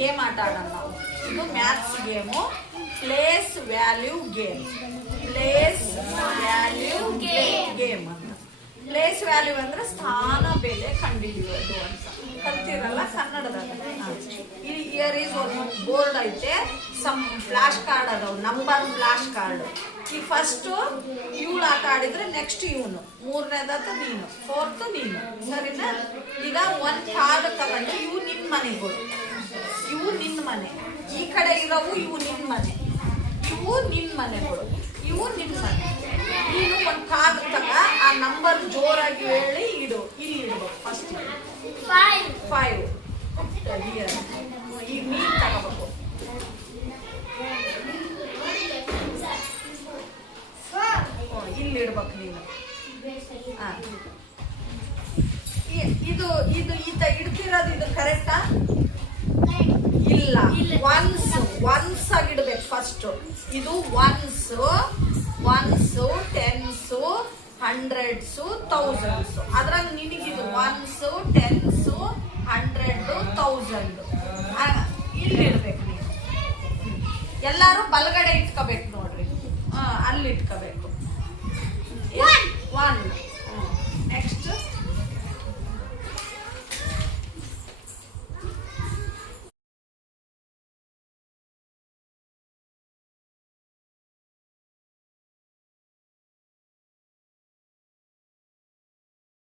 Game ಆಟ ಆಡೋಣ ನಾವು. ಇದು maths game, place value game. Place value game ಅಂತ. ಪ್ಲೇಸ್ ವ್ಯಾಲ್ಯೂ ಅಂದ್ರೆ ಸ್ಥಾನ ಬೆಲೆ ಕಂಡುಹಿಡಿಯೋದು ಅಂತ ಕಲ್ತಿರಲ್ಲ ಕನ್ನಡದಾಗ. ಇಯರ್ ಈಸ್ ಒಂದು ಬೋರ್ಡ್ ಐತೆ, ಸಮ್ ಫ್ಲಾಶ್ ಕಾರ್ಡ್ ಅದಾವ, ನಂಬರ್ ಫ್ಲಾಶ್ ಕಾರ್ಡ್. ಈ ಫಸ್ಟ್ ಇವಳು ಆಟ ಆಡಿದ್ರೆ ನೆಕ್ಸ್ಟ್ ಇವನು, ಮೂರನೇದಾತ ನೀನು, ಫೋರ್ತ್ ನೀನು, ಸರಿನಾ? ಈಗ ಒಂದ್ ಕಾರ್ಡ್ ತಗೊಂಡು ಇವು ನಿನ್ ಮನೆಗಳು, ಇವು ನಿನ್ನ ಮನೆ, ಈ ಕಡೆ ಇರೋವು ಇವು ನಿನ್ ಮನೆ, ಇವು ನಿನ್ ಮನೆಗಳು, ಇವು ನಿನ್ ಮನೆ. ನೀನು ಒಂದ್ ಕಾರ್ಡ್ ತಗ, ಆ ನಂಬರ್ ಜೋರಾಗಿ ಹೇಳಿ ಇಡು. ಇಲ್ಲಿ ಇಡ್ಬೇಕು ಫಸ್ಟ್ 5. ಈಗ ನೀನ್ ತಗೋಬೇಕು. ಇಲ್ಲಿ ಇಡ್ಬೇಕು ನೀನು. ಇದು ಇದು ಈತ ಇಡ್ತಿರೋದು ಇದು ಕರೆಕ್ಟಾ? ಇಲ್ಲ, ಒನ್ಸ್ ಆಗಿಡ್ಬೇಕು ಫಸ್ಟ್. ಇದು ಒನ್ಸ್, ಟೆನ್ಸ್, ಹಂಡ್ರೆಡ್ಸ್, ಥೌಸಂಡ್ಸ್. ಅದ್ರಾಗ ನಿನಗಿದು ಒನ್ಸ್, ಟೆನ್ಸ್, 100, 1000 ಇಲ್ಲಿ ಇಡ್ಬೇಕು ನೀವು. ಎಲ್ಲಾರು ಬಲಗಡೆ ಇಟ್ಕೋಬೇಕು ನೋಡ್ರಿ. ಅಲ್ಲಿ ಇಟ್ಕೋಬೇಕು. 1